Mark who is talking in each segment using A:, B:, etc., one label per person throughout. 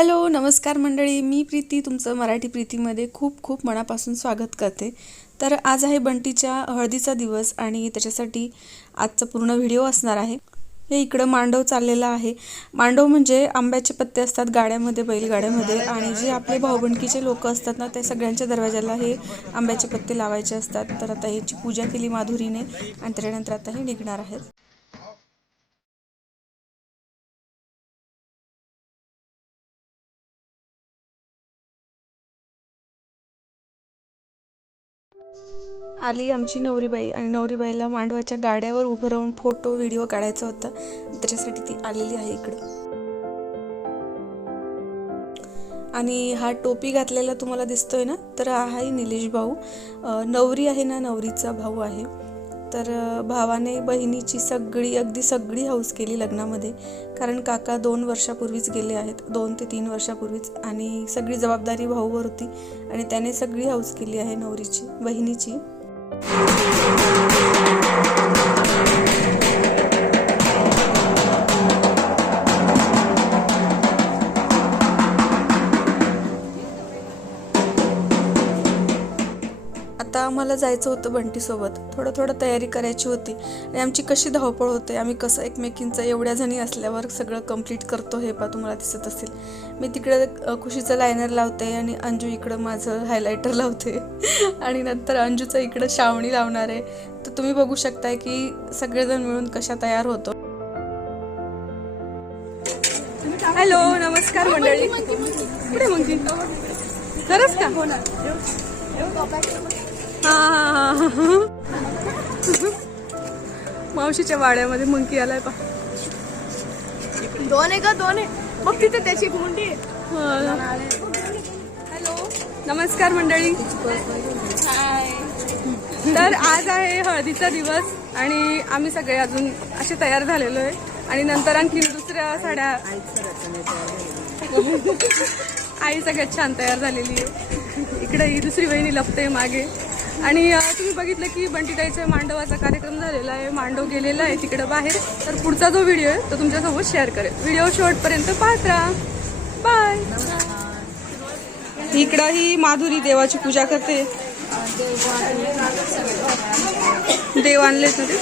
A: Hello नमस्कार मंडळी. मी प्रीती तुमचं मराठी प्रीतीमध्ये खूप खूप मनापासून स्वागत करते. तर आज आहे बंटीच्या हळदीचा दिवस आणि त्याच्यासाठी आजचा पूर्ण व्हिडिओ असणार आहे. हे इकडं मांडव चाललेला आहे. मांडव म्हणजे आंब्याचे पत्ते असतात गाड्यामध्ये बैलगाड्यामध्ये आणि जे आपले भाऊबंडकीचे लोक असतात ना ते सगळ्यांच्या दरवाजाला हे आंब्याचे पत्ते लावायचे असतात. तर आता याची पूजा केली माधुरीने आणि त्याच्यानंतर आता हे निघणार आहेत. आली आमची नवरीबाई आणि नवरीबाईला मांडवाच्या गाड्यावर उभं राहून फोटो व्हिडिओ काढायचा होता. त्याच्यासाठी ती आलेली आहे इकडं. आणि हा टोपी घातलेला तुम्हाला दिसतोय ना? तर हा आहे निलेश भाऊ. नवरी आहे ना? नवरीचा भाऊ आहे. तर भावाने बहिणीची सगळी अगदी सगळी हौस केली लग्नामध्ये. कारण काका दोन वर्षापूर्वीच गेले आहेत दोन ते तीन वर्षापूर्वीच. आणि सगळी जबाबदारी भाऊवर होती आणि त्याने सगळी हौस केली आहे नवरीची बहिणीची. आम्हाला जायचं होतं बंटीसोबत. थोडं थोडं तयारी करायची होती. आणि आमची कशी धावपळ होते आम्ही कसं एकमेकींचं एवढ्या जणी असल्यावर सगळं कंप्लीट करतो हे पा तुम्हाला दिसत असेल मी तिकडं खुशीचं लायनर लावते आणि अंजू इकडं माझं हायलायटर लावते. आणि नंतर अंजूचं इकडं शावणी लावणार आहे. तर तुम्ही बघू शकताय की सगळेजण मिळून कशा तयार होतो. हॅलो नमस्कार मंडळी. मंकी खरंच का हा हा हा हा मावशीच्या वाड्यामध्ये मंकी आलाय पा
B: दोन आहे का दोन आहे. मग तिथे त्याची एक मुंडी
A: हॅलो. नमस्कार मंडळी. तर आज आहे हळदीचा दिवस आणि आम्ही सगळे अजून असे तयार झालेलो आहे. आणि नंतर आणखी दुसऱ्या साड्या. आई सगळ्यात छान तयार झालेली आहे. इकडे ही दुसरी बहिणी लपते मागे. आणि तुम्ही बघितलं की बंटीताईच्या मांडवाचा कार्यक्रम झालेला आहे. मांडव गेलेला आहे तिकडं बाहेर. तर पुढचा जो व्हिडिओ आहे तो तुमच्यासोबत शेअर करेल. व्हिडिओ शेवटपर्यंत पाहत राहा. बाय. इकडं ही माधुरी देवाची पूजा करते. देव आणलेत ना ते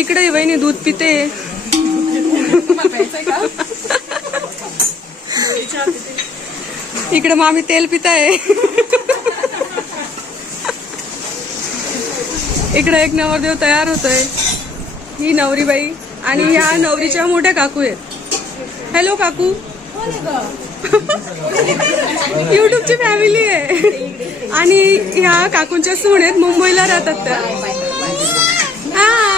A: इकडे बहिणी दूध पिते. इकडे मामी तेल पिताय. इकडे एक नवरदेव तयार होतोय. ही नवरीबाई आणि ह्या नवरीच्या मोठ्या काकू आहेत. हॅलो काकू. युट्यूबची फॅमिली आहे. आणि ह्या काकूंच्या सून आहेत मुंबईला राहतात त्या. हा.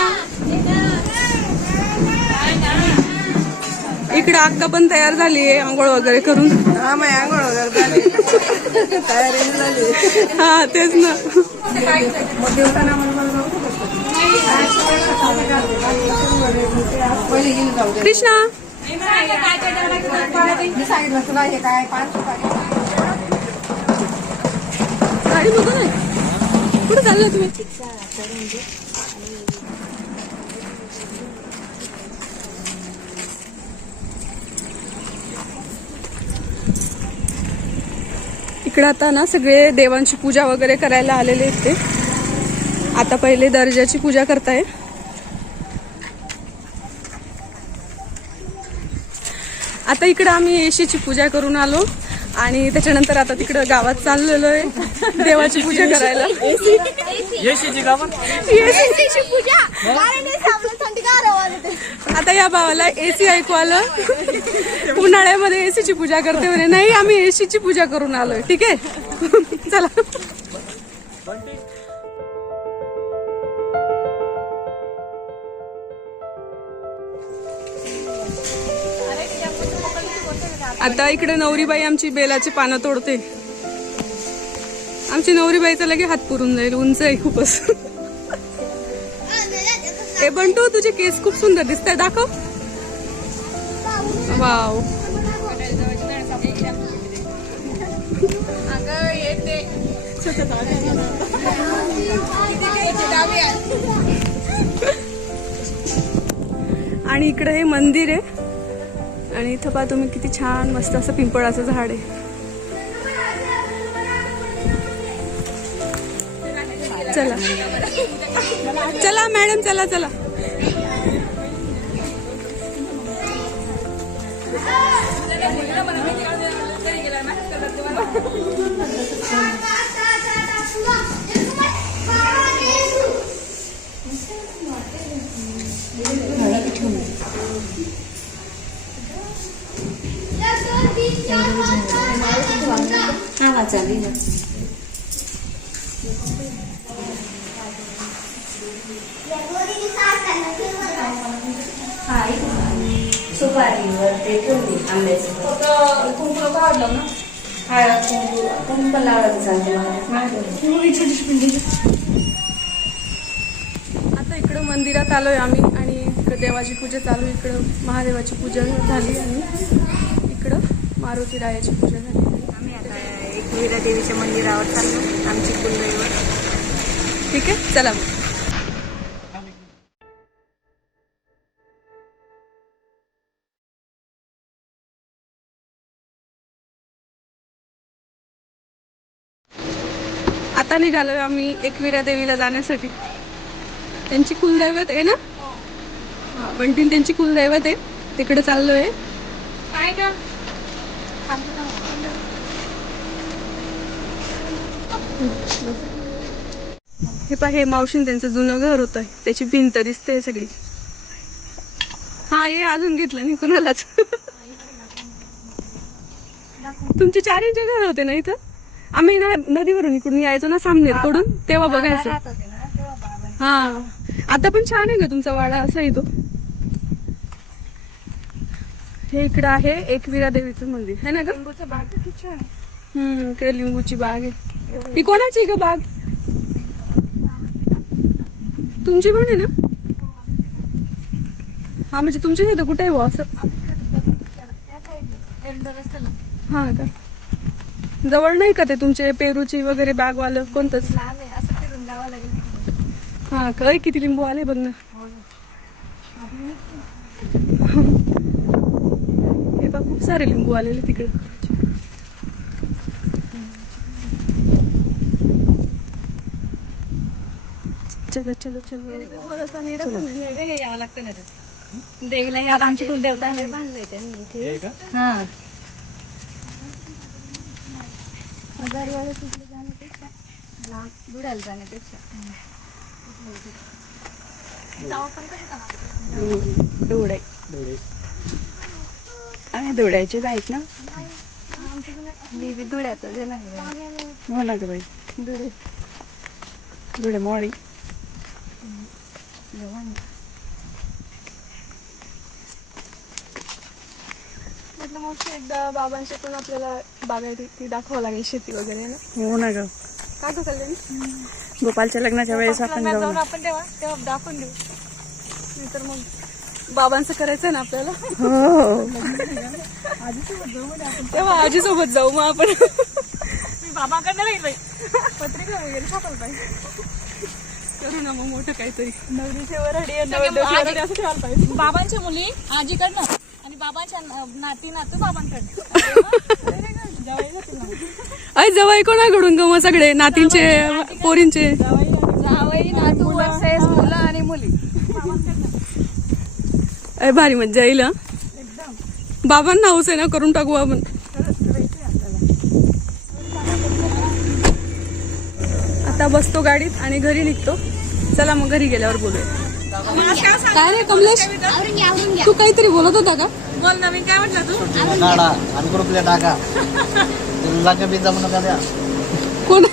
A: इकडे अक्का पण तयार झाली आहे आंघोळ वगैरे करून.
B: हा मग आंघोळ वगैरे झाली. तयारी झाली.
A: हा तेच ना. कृष्णा.
B: सांगितलं तुला हे काय पाच
A: गाडी बघा ना कुठे चाललं तुम्ही? इकडे आता ना सगळे देवांची पूजा वगैरे करायला आलेले आहेत ते. आता पहिले दर्जाची पूजा करताय. आता इकडं आम्ही येशीची पूजा करून आलो आणि त्याच्यानंतर आता तिकडं गावात चाललेलो आहे देवाची पूजा करायला. आता या भावाला एसी ऐकू आलं उन्हाळ्यामध्ये एसीची पूजा करते म्हणे. नाही आम्ही एसीची पूजा करून आलोय. ठीक आहे? चला. आता इकडे नवरीबाई आमची बेलाची पानं तोडते. आमची नवरीबाईचा लगे हात पुरून जाईल. उंच आहे खूपच. ए बंटू तुझे केस खूप सुंदर दिसत आहे दाखव. वाव. आणि इकडे हे मंदिर आहे. आणि इथं पहा तुम्ही किती छान मस्त असं पिंपळाचं झाड आहे. चला. चला मॅडम चला चला.
C: हा चालेल. सुपारीवर ते ठेवली आंब्याचं. कुंकू काढलं ना? हळद कुंकू. कुंकू पण लावायचं चालते
A: आता इकडं मंदिरात आलोय आम्ही आणि इकडं देवाची पूजा चालू. इकडं महादेवाची पूजा झाली आणि इकडं मारुती रायाची पूजा झाली.
D: आम्ही आता एकविरा देवीच्या मंदिरावर चाललो आमची कुलदैवत.
A: ठीक आहे? चला मग. आता निघालोय आम्ही एकविरा देवीला जाण्यासाठी. त्यांची कुलदैवत आहे ना? हा, बंटीन त्यांची कुलदैवत आहे. तिकडे चाललोय. हे पहा हे मावशीन त्यांचं जुनं घर होतं. त्याची भिंत दिसते सगळी. हा हे अजून घेतलं नाही कुणालाच. तुमचे चार इंच घर होते ना इथं? आम्ही ना नदीवरून इकडून यायचो ना सामनेरकडून तेव्हा बघायचं. हा. आता पण छान आहे का तुमचा वाडा असा आहे तो. हे इकडं आहे एकविरा देवीचं मंदिर. है ना ग? हम्म इकडे लिंबूची बाग आहे. ही कोणाची ग बाग? तुमची पण आहे ना? हा म्हणजे तुमच्या इथं कुठे आहे असं? हा का? जवळ नाही का ते तुमचे पेरूची वगैरे बागवालं? कोणतंच? हा काय किती लिंबू आले बघ ना. हे. बघ खूप सारे लिंबू आलेले तिकडे. चलो चलो चलो.
D: यावं लागतं ना देवीला या आमची कुलदेवता बांधले हा. दरवेळेस इकडे जाण्यापेक्षा लांब बुडायला जाण्यापेक्षा
A: धुळे आम्ही धुळ्याचे आहेत ना
D: मी बी धुळ्याचं जे नाही
A: हो ना ग बाई धुळे धुळे मोळी म्हटलं मग एकदा बाबांशी पण आपल्याला बागायती ती दाखवावं लागेल शेती वगैरे ना.
E: हो ना ग.
A: का गं कल्याणी
E: गोपालच्या लग्नाच्या वेळेस आपण
A: लग्नात
E: जाऊ
A: जाऊन आपण तेव्हा तेव्हा दाखवून देऊ. नाहीतर मग बाबांचं करायचं ना आपल्याला.
E: हो.
A: तेव्हा आजी सोबत जाऊ मग आपण. मी बाबाकडे नाही बाई. पत्रिका वगैरे छापायला पाहिजे. करू ना मग मोठं काहीतरी. नवरीचे वरडी नवरदेवाची असं ठेवायला पाहिजे.
F: बाबांच्या मुली आजीकडनं. बाबांच्या न- नाती नातू बाबांकडनं
A: अय जवळ कोणाकडून ग मग सगळे? नातींचे पोरींचे.
F: जावई नातू वर्सेस मुलं. आणि मुली.
A: अय भारी मज्जा येईल. बाबांना हौस आहे ना करून टाकू आपण. आता बसतो गाडीत आणि घरी निघतो. चला मग घरी गेल्यावर बोलूया. काय रे कमलेश? तू काहीतरी बोलत होता का?
F: बोल नवीन काय म्हटलं तू?
G: काढा आणि ग्रुपला टाका लग्न बी जमून का द्या?
A: कोण?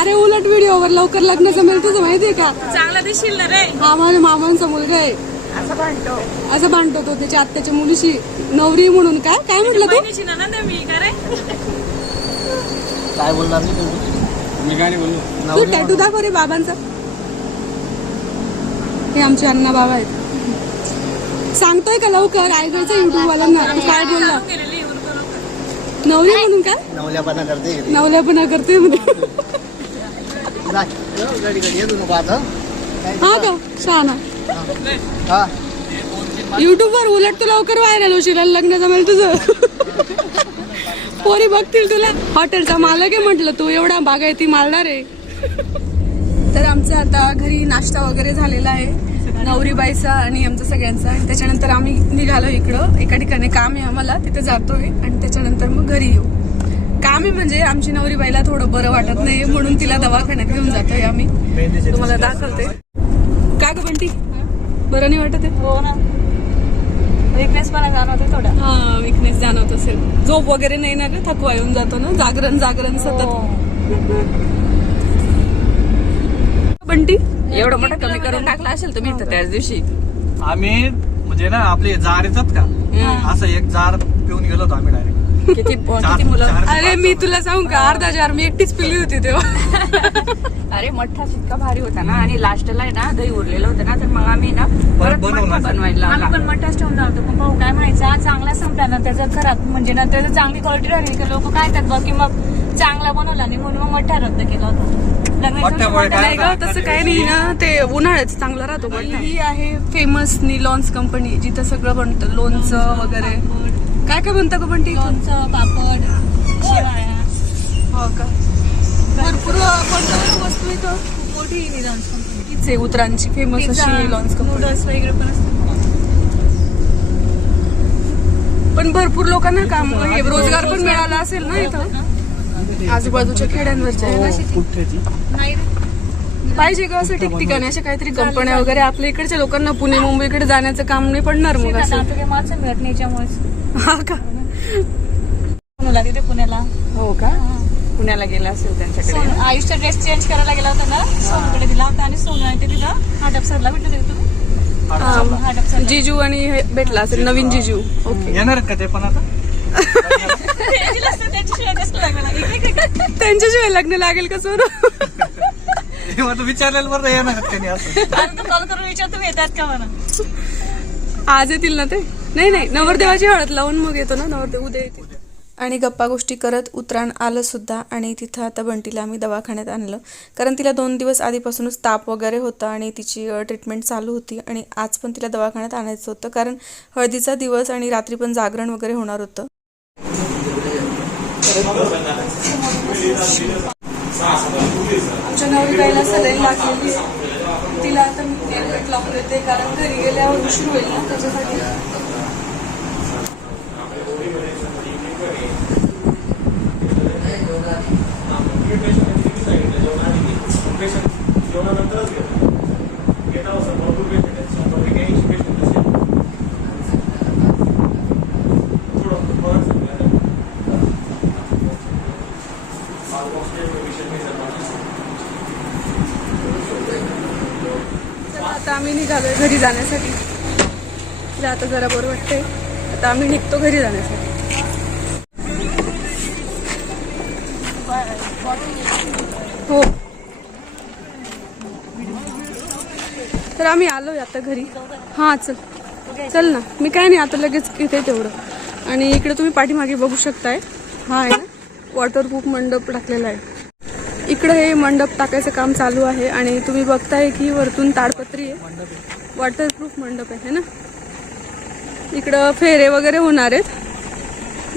A: अरे उलट व्हिडिओवर लवकर लग्न जमेल तुझं माहितीये का?
F: चांगलं दिसशील ना रे.
A: हा माझ्या मामांचा मुलगा आहे.
D: असं भांडतो.
A: असं भांडतो तो त्याच्या आत्याच्या मुलीशी. नवरी म्हणून काय? काय म्हटलं तू?
F: मी का रे?
G: काय बोलणार तुम्ही
H: मी काय नाही बोललो.
A: तू टॅटू दाखव रे बाबांचा. हे आमचे अण्णा बाबा आहेत. सांगतोय का लवकर? आयगरचा युट्यूब वाल्यांना तू काय बोलला? नवरी म्हणून काय?
G: नवल्यापणा करते
A: नवल्यापणा करतोय म्हणे.
G: जा. गडी गडी येतो नको आता.
A: हा का? शहाणा.
I: हा.
A: युट्यूब वर उलट तू लवकर व्हायरल होशील लग्न जमेल तुझं. पोरी बघतील तुला. हॉटेलचा मालक आहे म्हटलं तू एवढा बागायती मालणार आहे. तर आमचं आता घरी नाश्ता वगैरे झालेला आहे. नवरीबाईचा आणि आमचा सगळ्यांचा. आणि त्याच्यानंतर आम्ही निघालो इकडं. एका ठिकाणी काम आहे आम्हाला. तिथे जातोय. आणि त्याच्यानंतर मग घरी येऊ. काम आहे म्हणजे आमची नवरीबाईला थोडं बरं वाटत नाही म्हणून तिला दवाखान्यात घेऊन जातोय आम्ही. तुम्हाला दाखवते. काय ग बंटी? बरं नाही वाटत आहे?
F: हो ना. विकनेस पण जाणवतो थोडा.
A: हा विकनेस जाणवत असेल. झोप वगैरे नाही ना ग? थकवा येऊन जातो ना? जागरण जागरण सतत.
F: हो.
A: बंटी एवढं मोठं कमी करून टाकला असेल तुम्ही इथं त्याच दिवशी.
I: आम्ही म्हणजे ना आपले जार येतात का? असं एक जार पिऊन गेलो होतो आम्ही डायरेक्ट
A: किती किती मुलं? अरे मी तुला सांगू का? अर्धा जार मी एकटीच पिली होती तेव्हा.
D: अरे मठ्ठा इतका भारी होता ना आणि लास्टला आहे ना दही उरलेलं होतं ना तर मग आम्ही ना परत मठ्ठा. बनवायला
F: आम्ही पण मठाच ठेवून जातो पण भाऊ काय म्हणायचा? चांगला संपला ना त्याचा खराब म्हणजे ना त्याचं चांगली क्वालिटी राहिली. की लोक काय त्यात बघ की मग चांगला बनवला नाही म्हणून मग मठ्ठा रद्द केला होता.
I: काय?
A: नाही ग तसं काही नाही ना ते उन्हाळ्यात चांगलं राहतो पण ही आहे फेमस निलॉन्स कंपनी जिथं सगळं बनतं लोणचं वगैरे. काय काय बनतं ग बंटी इथून?
F: लोणचं पापड शिवाळ्या.
A: हो का? भरपूर बनतं वस्तू इथं
F: खूप मोठी निदान कंपनी
A: हीच आहे उतरांची फेमस अशी निलॉन्स कंपनी
F: नूडल्स वगैरे पण असतात.
A: पण भरपूर लोकांना काम हे रोजगार पण मिळाला असेल ना इथं? आजूबाजूच्या खेड्यांवरच्या
F: नाही रे.
A: पाहिजे का असं ठिकठिकाणी अशा काहीतरी कंपन्या वगैरे आपल्या इकडच्या लोकांना पुणे मुंबईकडे जाण्याचं काम नाही पडणार मग असं.
F: माणसं मिळत नाही
A: हा का?
F: पुण्याला तिथे पुण्याला.
A: हो का? पुण्याला गेला असेल त्यांच्याकडे.
F: सोनू आयुषचा ड्रेस चेंज करायला गेला होता ना? सोनूकडे दिला होता आणि सोनू आहे ते तिथं हाटपसरला भेटले होते तुम्ही?
A: जिजू आणि हे भेटला असेल नवीन जिजू. ओके.
I: येणार आहेत का ते पण आता?
F: त्याच्याशिवाय
A: लग्न लागेल का सर
I: हे मग विचारलेलं बरं येणार असं.
F: कॉल करून विचार तुम्ही येतात का म्हणा
A: आज येतील ना ते? नाही नाही नवरदेवाची हळद लावून मग येतो ना नवरदेव उद्या येतील.
J: आणि गप्पा गोष्टी करत उतराण आलं सुद्धा आणि तिथं आता बंटीला आम्ही दवाखान्यात आणलं. कारण तिला दोन दिवस आधीपासूनच ताप वगैरे होता आणि तिची ट्रीटमेंट चालू होती आणि आज पण तिला दवाखान्यात आणायचं होतं. कारण हळदीचा दिवस आणि रात्री पण जागरण वगैरे होणार होतं.
A: आमच्या नवरीबाईला सलाईन लागलेली तिला आता मी तेलकट लावून देते कारण घरी गेल्यावर उशीर होईल ना त्याच्यासाठी. चला, आता आम्ही निघालोय घरी जाण्यासाठी. तिला आता जरा बरं वाटतंय. आता आम्ही निघतो घरी जाण्यासाठी. हो. तर आम्ही आलोय आता घरी. हां चल. चल ना. मी काय नाही आता लगेच इथे तेवढं. आणि इकडे तुम्ही पाठीमागे बघू शकताय. हा आहे ना? वॉटरप्रूफ मंडप टाकलेला आहे. इकडे हे मंडप टाकायचं काम चालू आहे आणि तुम्ही बघताय की वरतून ताडपत्री आहे. वॉटरप्रूफ मंडप आहे ना? इकडं फेरे वगैरे होणार आहेत.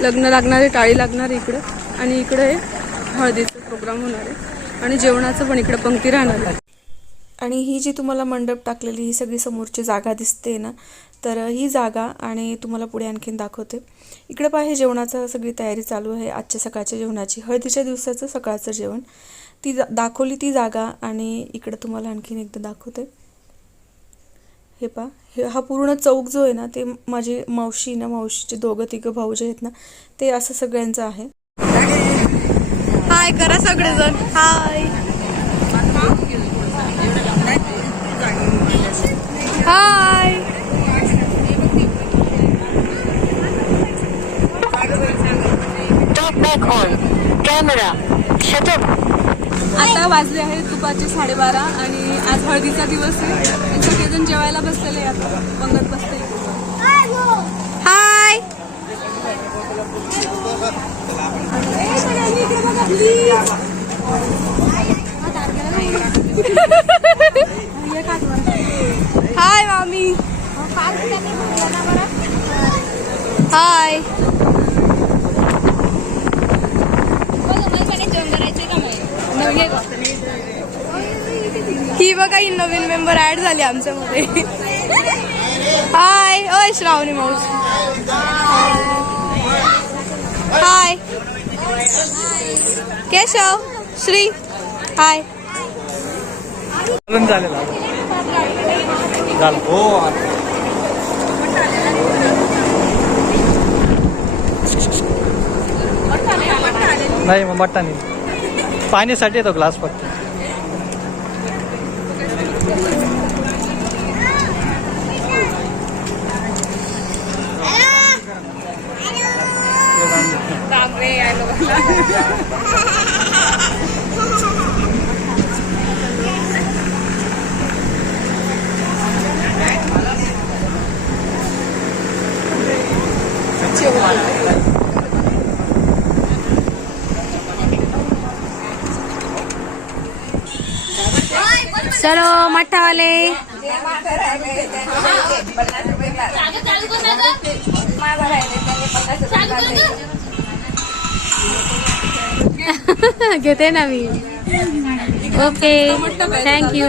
A: लग्न लागणारे टाळी लागणार इकडं. आणि इकडे हळदीचा प्रोग्राम होणार आहे. आणि जेवणाचं पण इकडं पंक्ती राहणार आहे.
J: आणि ही जी तुम्हाला मंडप टाकलेली ही सगळी समोरची जागा दिसते ना तर ही जागा आणि तुम्हाला पुढे आणखीन दाखवते. इकडे पहा हे जेवणाचं सगळी तयारी चालू आहे. आजच्या सकाळच्या जेवणाची हळदीच्या दिवसाचं सकाळचं जेवण. ती जा- दाखवली ती जागा आणि इकडं तुम्हाला आणखीन एकदा दाखवते. हे पहा हे हा पूर्ण चौक जो आहे ना ते माझी मावशी ना मावशीचे दोघं तिघं भाऊ जे आहेत ना ते असं सगळ्यांचं आहे.
A: हाय करा सगळेजण. हाय हाय आता वाजले आहेत दुपारचे साडेबारा आणि आज हळदीचा दिवस आहे. सगळेजण जेवायला बसलेले आहे आता पंगत बसलेले हाय हाय
F: हाय ही बघा ही नवीन मेंबर ऍड झाली आमच्यामध्ये. हाय ओय Shravani Mouse hi Keshav Shri. Hi
I: झालेलं झालं. हो नाही मग मट्टा नाही पाण्यासाठी येतो ग्लास फक्त.
F: चलो मठ्ठावाले घेते ना मी. ओके थँक्यू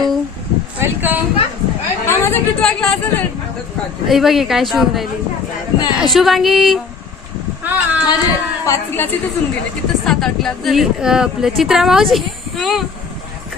D: वेलकम
F: बघे काय शिवून राहिली. शुभांगी.
D: पाच क्लास इथंच होऊन गेले. तिथं सात आठ क्लास
F: अ, आपलं चित्रा मावशी.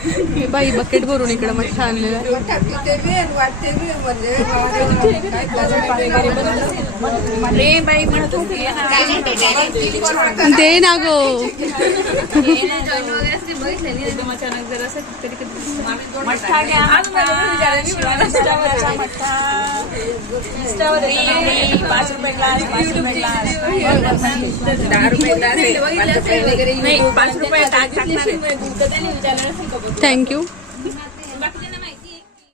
F: हे बाई बकेट भरून इकडे मठ्ठा आणलेला
D: रे बाई म्हणत होती
F: दे ना गो.
D: दहा रुपये पाच रुपये टाक टाकणार आहे.
F: थँक्यू